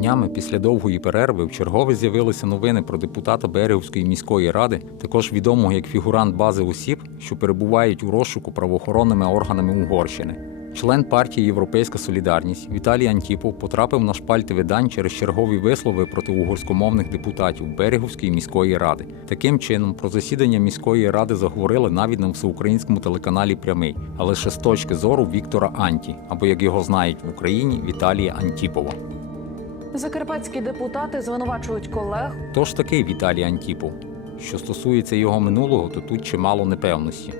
Днями після довгої перерви в чергове з'явилися новини про депутата Берегівської міської ради, також відомого як фігурант бази осіб, що перебувають у розшуку правоохоронними органами Угорщини. Член партії Європейська Солідарність Віталій Антіпов потрапив на шпальти видань через чергові вислови проти угорськомовних депутатів Берегівської міської ради. Таким чином, про засідання міської ради заговорили навіть на всеукраїнському телеканалі Прямий, але лише з точки зору Віктора Анті, або як його знають в Україні Віталія Антіпова. Закарпатські депутати звинувачують колег Тож такий Віталій Антіпов. Що стосується його минулого, то тут чимало непевності.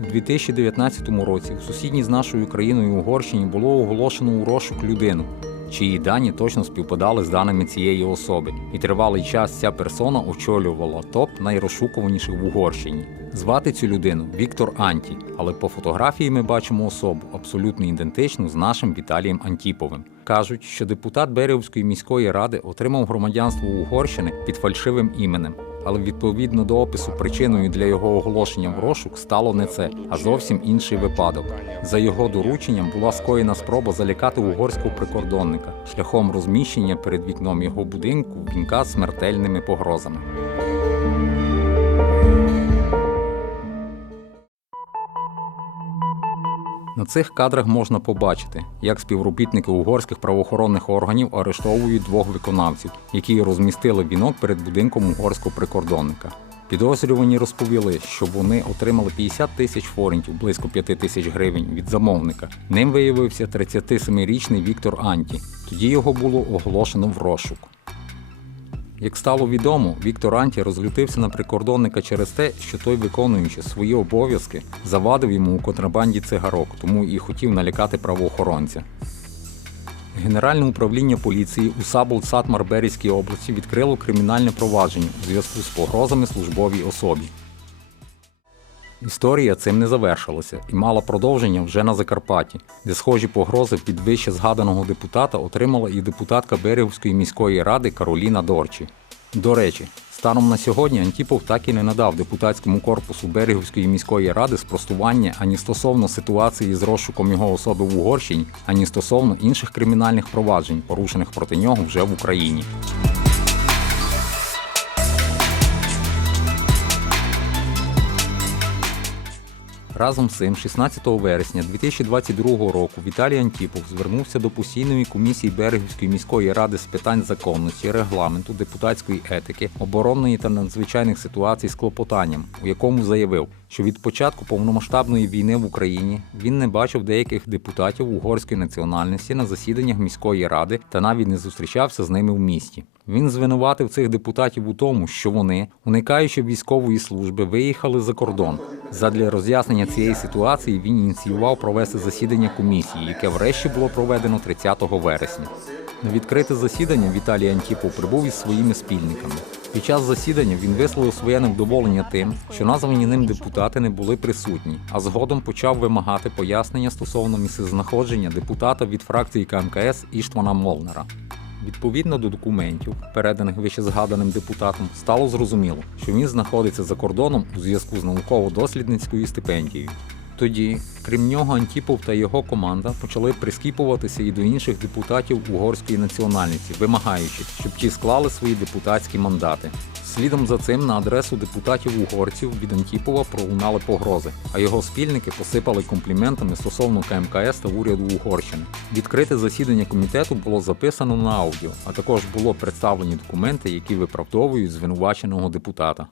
У 2019 році в сусідній з нашою країною Угорщині було оголошено у розшук людину, чиї дані точно співпадали з даними цієї особи, і тривалий час ця персона очолювала топ найрозшукуваніших в Угорщині. Звати цю людину Віктор Анті, але по фотографії ми бачимо особу абсолютно ідентичну з нашим Віталієм Антіповим. Кажуть, що депутат Берівської міської ради отримав громадянство Угорщини під фальшивим іменем. Але відповідно до опису причиною для його оголошення в розшук стало не це, а зовсім інший випадок. За його дорученням була скоєна спроба залякати угорського прикордонника шляхом розміщення перед вікном його будинку вінка смертельними погрозами. На цих кадрах можна побачити, як співробітники угорських правоохоронних органів арештовують двох виконавців, які розмістили вінок перед будинком угорського прикордонника. Підозрювані розповіли, що вони отримали 50 тисяч форінтів, близько 5 тисяч гривень від замовника. Ним виявився 37-річний Віктор Анті. Тоді його було оголошено в розшук. Як стало відомо, Віктор Анті розлютився на прикордонника через те, що той, виконуючи свої обов'язки, завадив йому у контрабанді цигарок, тому і хотів налякати правоохоронця. Генеральне управління поліції у Сабол Сатмар-Берізькій області відкрило кримінальне провадження у зв'язку з погрозами службовій особі. Історія цим не завершилася і мала продовження вже на Закарпатті, де схожі погрози від вище згаданого депутата отримала і депутатка Берегівської міської ради Кароліна Дорчі. До речі, станом на сьогодні Антіпов так і не надав депутатському корпусу Берегівської міської ради спростування ані стосовно ситуації з розшуком його особи в Угорщині, ані стосовно інших кримінальних проваджень, порушених проти нього вже в Україні. Разом з цим, 16 вересня 2022 року Віталій Антіпов звернувся до постійної комісії Берегівської міської ради з питань законності, регламенту, депутатської етики, оборонної та надзвичайних ситуацій з клопотанням, у якому заявив, що від початку повномасштабної війни в Україні він не бачив деяких депутатів угорської національності на засіданнях міської ради та навіть не зустрічався з ними в місті. Він звинуватив цих депутатів у тому, що вони, уникаючи військової служби, виїхали за кордон. Задля роз'яснення цієї ситуації він ініціював провести засідання комісії, яке врешті було проведено 30 вересня. На відкрите засідання Віталій Антіпов прибув із своїми спільниками. Під час засідання він висловив своє невдоволення тим, що названі ним депутати не були присутні, а згодом почав вимагати пояснення стосовно місцезнаходження депутата від фракції КМКС Іштвана Молнера. Відповідно до документів, переданих вищезгаданим депутатом, стало зрозуміло, що він знаходиться за кордоном у зв'язку з науково-дослідницькою стипендією. Тоді, крім нього, Антіпов та його команда почали прискіпуватися і до інших депутатів угорської національності, вимагаючи, щоб ті склали свої депутатські мандати. Слідом за цим на адресу депутатів угорців від Антіпова пролунали погрози, а його спільники посипали компліментами стосовно КМКС та уряду Угорщини. Відкрите засідання комітету було записано на аудіо, а також було представлені документи, які виправдовують звинуваченого депутата.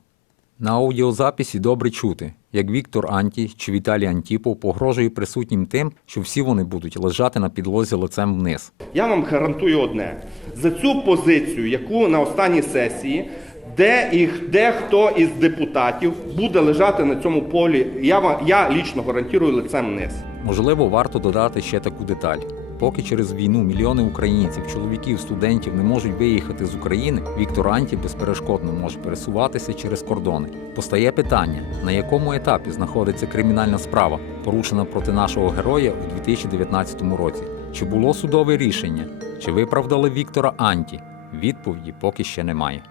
На аудіозаписі добре чути, як Віктор Анті чи Віталій Антіпов погрожує присутнім тим, що всі вони будуть лежати на підлозі лицем вниз. Я вам гарантую одне: за цю позицію, яку на останній сесії, де і де хто із депутатів буде лежати на цьому полі, я вам я лічно гарантую лицем вниз. Можливо, варто додати ще таку деталь. Поки через війну мільйони українців, чоловіків, студентів не можуть виїхати з України, Віктор Анті безперешкодно може пересуватися через кордони. Постає питання, на якому етапі знаходиться кримінальна справа, порушена проти нашого героя у 2019 році. Чи було судове рішення? Чи виправдали Віктора Анті? Відповіді поки ще немає.